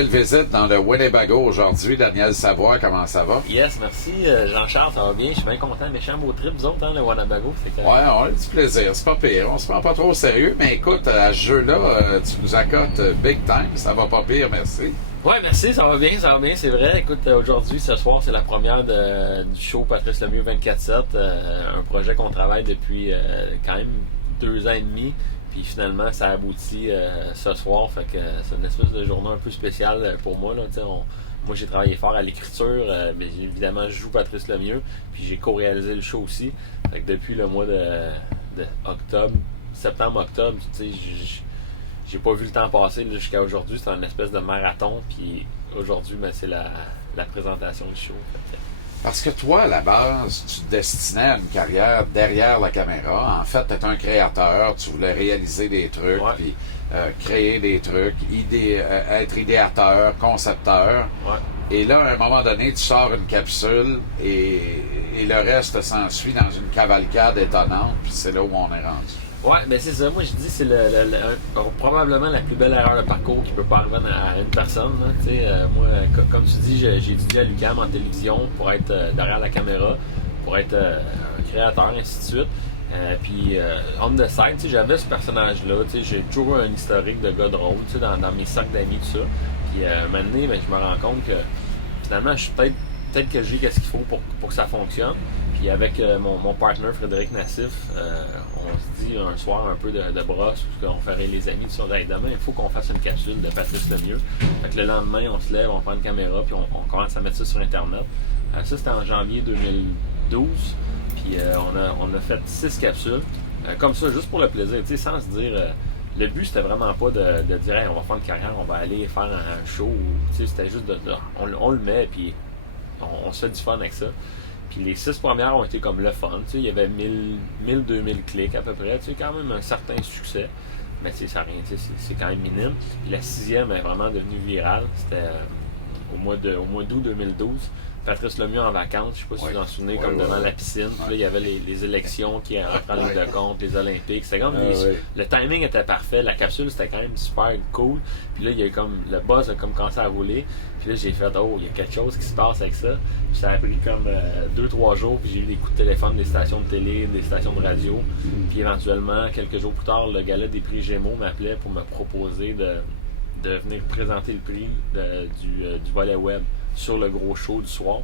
belle visite dans le Winnebago aujourd'hui. Daniel Savoie, comment ça va? Yes, merci Jean-Charles, ça va bien. Je suis bien content. Méchant beau trip, vous autres, hein, le Winnebago. Ouais, on a du plaisir. C'est pas pire. On se prend pas trop au sérieux, mais écoute, à ce jeu-là, tu nous accotes big time. Ça va pas pire, merci. Ouais, merci, ça va bien, c'est vrai. Écoute, aujourd'hui, ce soir, c'est la première du show Patrice Lemieux 24/7. Un projet qu'on travaille depuis quand même 2 ans et demi. Puis finalement, ça aboutit ce soir. Fait que c'est une espèce de journée un peu spéciale pour moi. Là. Moi, j'ai travaillé fort à l'écriture, mais évidemment, je joue Patrice Lemieux. Puis j'ai co-réalisé le show aussi. Fait que depuis le mois de septembre-octobre, tu sais, j'ai pas vu le temps passer là, jusqu'à aujourd'hui. C'est un espèce de marathon. Puis aujourd'hui, ben, c'est la présentation du show. Parce que toi, à la base, tu te destinais à une carrière derrière la caméra. En fait, tu es un créateur, tu voulais réaliser des trucs, Ouais. puis créer des trucs, être idéateur, concepteur. Ouais. Et là, à un moment donné, tu sors une capsule et le reste s'ensuit dans une cavalcade étonnante, puis c'est là où on est rendu. Ouais, ben c'est ça. Moi, je dis c'est probablement la plus belle erreur de parcours qui peut pas arriver à une personne. Moi, comme tu dis, j'ai étudié à l'UQAM en télévision pour être derrière la caméra, pour être un créateur, ainsi de suite. Puis, on the side, j'avais ce personnage-là. J'ai toujours eu un historique de gars drôle dans mes cercles d'amis, tout ça. Puis, un moment donné, ben, je me rends compte que finalement, je suis peut-être que j'ai qu'est-ce qu'il faut pour que ça fonctionne. Puis avec mon partner Frédéric Nassif, on se dit un soir un peu de brosse où on ferait les amis sur hey, demain, il faut qu'on fasse une capsule de Patrice Lemieux. Fait que le lendemain, on se lève, on prend une caméra, puis on commence à mettre ça sur Internet. Ça, c'était en janvier 2012. Puis on a fait 6 capsules. Comme ça, juste pour le plaisir, sans se dire... le but, c'était vraiment pas de dire hey, on va faire une carrière, on va aller faire un show. C'était juste on le met, puis on se fait du fun avec ça. Puis les 6 premières ont été comme le fun. Il y avait 1000-2000 clics à peu près. Quand même un certain succès. Mais ça rien, c'est quand même minime. Puis la 6e est vraiment devenue virale. C'était au mois d'août 2012. Patrice Lemieux en vacances, je sais pas si vous vous en souvenez, comme devant la piscine. Puis là, il y avait les élections qui rentraient en ligne de compte, les Olympiques. C'était comme le timing était parfait, la capsule c'était quand même super cool. Puis là, il y a eu comme le buzz a comme commencé à rouler. Puis là, j'ai fait il y a quelque chose qui se passe avec ça. Puis ça a pris comme 2-3 jours, puis j'ai eu des coups de téléphone des stations de télé, des stations de radio. Puis éventuellement, quelques jours plus tard, le gala des prix Gémeaux m'appelait pour me proposer de venir présenter le prix du volet web sur le gros show du soir.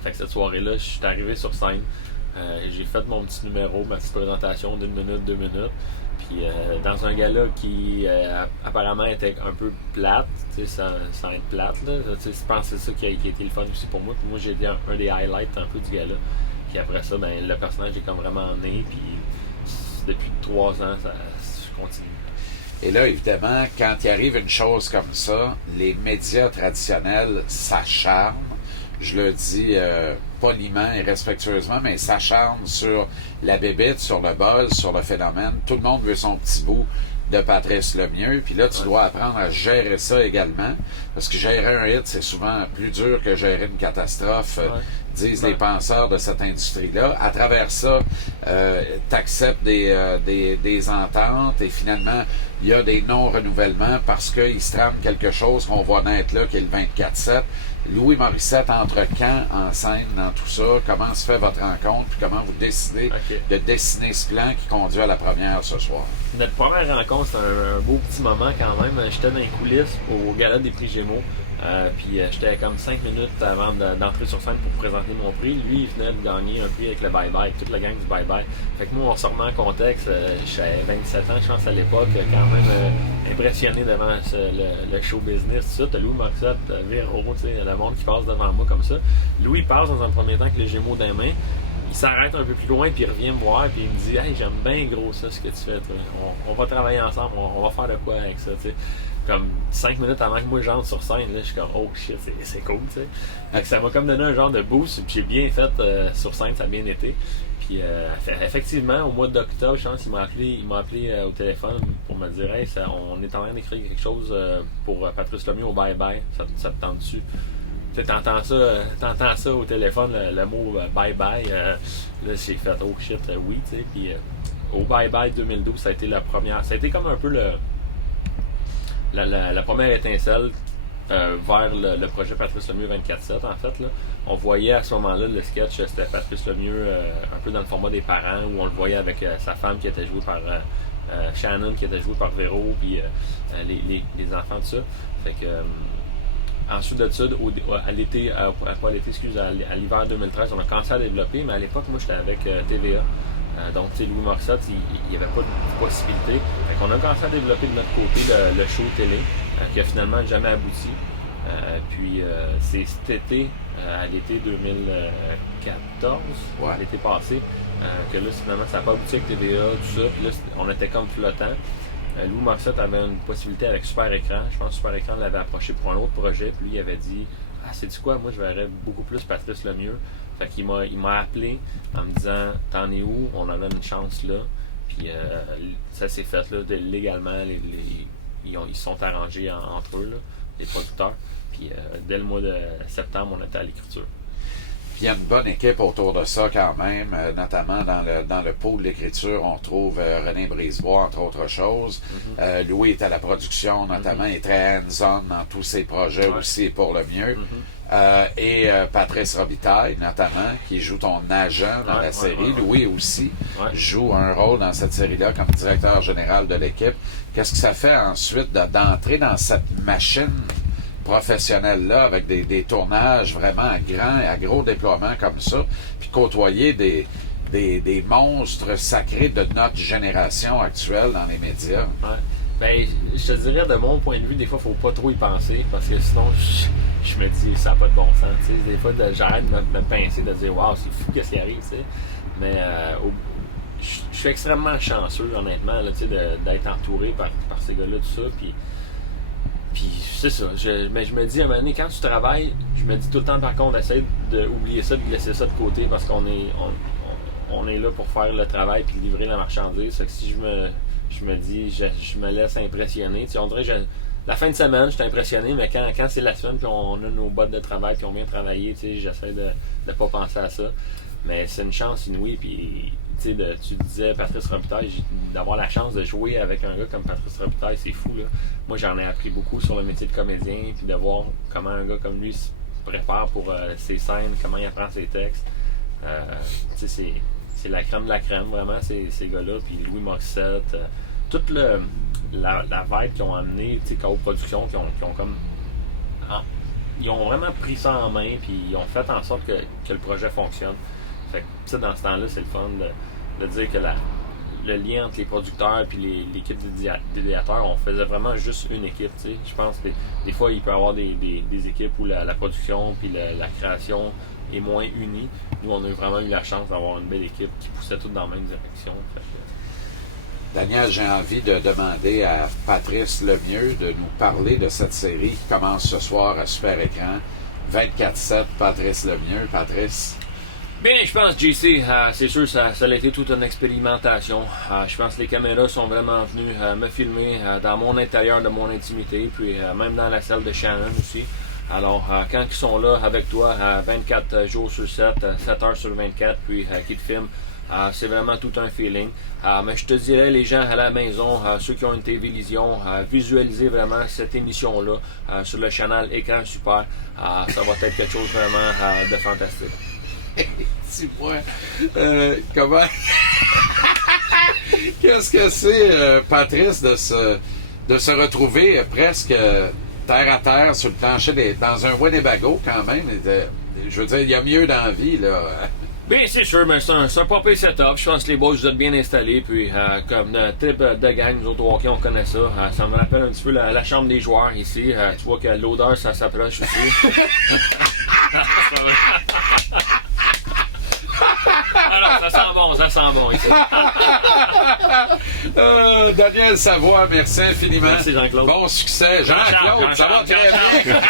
Fait que cette soirée-là, je suis arrivé sur scène. J'ai fait mon petit numéro, ma petite présentation d'1 minute, 2 minutes. Puis dans un gala qui apparemment était un peu plate, sans être plate. Là. Je pense que c'est ça qui a été le fun aussi pour moi. Puis moi, j'ai été un des highlights un peu du gala. Puis après ça, ben, le personnage est comme vraiment né. Puis depuis 3 ans, je continue. Et là, évidemment, quand il arrive une chose comme ça, les médias traditionnels s'acharnent, je le dis poliment et respectueusement, mais s'acharnent sur la bébête, sur le buzz, sur le phénomène. Tout le monde veut son petit bout de Patrice Lemieux. Puis là, tu dois apprendre à gérer ça également. Parce que gérer un hit, c'est souvent plus dur que gérer une catastrophe, disent les penseurs de cette industrie-là. À travers ça, tu acceptes des ententes et finalement, il y a des non-renouvellements parce qu'il se trame quelque chose qu'on voit naître là, qui est le 24/7. Louis Morissette entre quand en scène dans tout ça? Comment se fait votre rencontre? Puis comment vous décidez de dessiner ce plan qui conduit à la première ce soir? Notre première rencontre, c'était un beau petit moment quand même. J'étais dans les coulisses au gala des prix Gémeaux. Puis j'étais comme 5 minutes avant d'entrer sur scène pour présenter mon prix. Lui, il venait de gagner un prix avec le Bye Bye, toute la gang du Bye Bye. Fait que moi, on se remet en contexte. J'avais 27 ans, je pense, à l'époque, quand même impressionné devant le show business. Tout ça, t'as Louis Morissette, Véro, le monde qui passe devant moi comme ça. Louis passe dans un premier temps avec les Gémeaux dans les mains. Il s'arrête un peu plus loin, puis il revient me voir, puis il me dit « Hey, j'aime bien gros ça, ce que tu fais. On va travailler ensemble, on va faire de quoi avec ça. » Comme 5 minutes avant que moi j'entre sur scène, là, je suis comme « Oh shit, c'est cool. » Ça m'a comme donné un genre de boost, puis j'ai bien fait sur scène, ça a bien été. Puis effectivement, au mois d'octobre, je pense qu'il m'a appelé au téléphone pour me dire « Hey, on est en train d'écrire quelque chose pour Patrice Lemieux au Bye Bye, ça te tente dessus? » T'entends ça au téléphone, le mot bye bye. Là, j'ai fait oh shit, oui, tu sais. Puis au Bye Bye 2012, ça a été la première. Ça a été comme un peu la première étincelle vers le projet Patrice Lemieux 24/7, en fait. Là. On voyait à ce moment-là, le sketch, c'était Patrice Lemieux un peu dans le format des parents, où on le voyait avec sa femme qui était jouée par Shannon, qui était jouée par Véro, puis les enfants de ça. Fait que... ensuite de ça, à l'hiver 2013, on a commencé à développer, mais à l'époque, moi, j'étais avec TVA. Donc, tu sais, Louis Morissette, il n'y avait pas de possibilité. Fait qu'on a commencé à développer de notre côté le show télé, qui a finalement jamais abouti. Puis, c'est cet été, à l'été 2014, l'été passé, que là, finalement, ça n'a pas abouti avec TVA, tout ça. Puis là, on était comme flottant. Louis Morissette avait une possibilité avec Super Écran. Je pense que Super Écran l'avait approché pour un autre projet. Puis lui, il avait dit « Ah, sais-tu quoi? Moi, je verrais beaucoup plus Patrice Lemieux. » Fait qu'il m'a appelé en me disant « T'en es où? On en a une chance là. » Puis ça s'est fait là, légalement. Ils se sont arrangés entre eux, là, les producteurs. Puis dès le mois de septembre, on était à l'écriture. Puis il y a une bonne équipe autour de ça quand même, notamment dans le pôle de l'écriture, on trouve René Brisebois, entre autres choses. Louis est à la production, notamment, il est très hands-on dans tous ses projets aussi pour le mieux. Et Patrice Robitaille, notamment, qui joue ton agent dans la série. Louis aussi joue un rôle dans cette série-là comme directeur général de l'équipe. Qu'est-ce que ça fait ensuite d'entrer dans cette machine professionnel-là, avec des tournages vraiment à gros déploiement comme ça, puis côtoyer des monstres sacrés de notre génération actuelle dans les médias? Ouais. Ben, je te dirais, de mon point de vue, des fois, il ne faut pas trop y penser, parce que sinon, je me dis, ça n'a pas de bon sens. T'sais. Des fois, j'arrête de me pincer, de dire, waouh, c'est fou qu'est-ce qui arrive. T'sais. Mais je suis extrêmement chanceux, honnêtement, là, d'être entouré par ces gars-là, tout ça. Puis c'est ça, mais je me dis à un moment donné, quand tu travailles, je me dis tout le temps par contre, essaye d'oublier ça, de laisser ça de côté parce qu'on est là pour faire le travail puis livrer la marchandise. Fait que si je me dis, je me laisse impressionner. Tu sais, on dirait la fin de semaine, je suis impressionné, mais quand c'est la semaine puis on a nos bottes de travail puis on vient travailler, tu sais, j'essaie de pas penser à ça. Mais c'est une chance inouïe, puis tu disais Patrice Robitaille, d'avoir la chance de jouer avec un gars comme Patrice Robitaille, c'est fou là. Moi j'en ai appris beaucoup sur le métier de comédien, puis de voir comment un gars comme lui se prépare pour ses scènes, comment il apprend ses textes. C'est la crème de la crème vraiment ces gars-là, puis Louis Morissette, toute la vibe qu'ils ont amené, KO Productions, qui ont comme ils ont vraiment pris ça en main, puis ils ont fait en sorte que le projet fonctionne. Fait que, dans ce temps-là, c'est le fun de dire que le lien entre les producteurs et l'équipe d'idéateurs, on faisait vraiment juste une équipe. T'sais. Je pense que des fois, il peut y avoir des équipes où la production et la création est moins unie. Nous, on a vraiment eu la chance d'avoir une belle équipe qui poussait toutes dans la même direction. Fait que... Daniel, j'ai envie de demander à Patrice Lemieux de nous parler de cette série qui commence ce soir à Super Écran. 24/7, Patrice Lemieux. Patrice? Bien, je pense, JC, c'est sûr, ça a été toute une expérimentation. Je pense que les caméras sont vraiment venues me filmer dans mon intérieur, de mon intimité, puis même dans la salle de Shannon aussi. Alors, quand ils sont là avec toi, 24 jours sur 7, 7 heures sur 24, puis qu'ils te filment, c'est vraiment tout un feeling. Mais je te dirais, les gens à la maison, ceux qui ont une télévision, visualisez vraiment cette émission-là sur le canal Écran Super. Ça va être quelque chose vraiment de fantastique. Dis-moi, comment... Qu'est-ce que c'est, Patrice, de se retrouver presque terre à terre sur le plancher dans un Winnebago quand même? Je veux dire, il y a mieux dans la vie, là. Bien, c'est sûr, mais c'est un pas pire setup. Je pense que les boys, vous êtes bien installés. Puis, comme type de gang, nous autres au hockey, on connaît ça. Ça me rappelle un petit peu la chambre des joueurs ici. Tu vois que l'odeur, ça s'approche aussi. Alors, ça sent bon ici. Daniel Savoie, merci infiniment. Merci Jean-Claude. Bon succès. Jean-Claude, ça va très bien.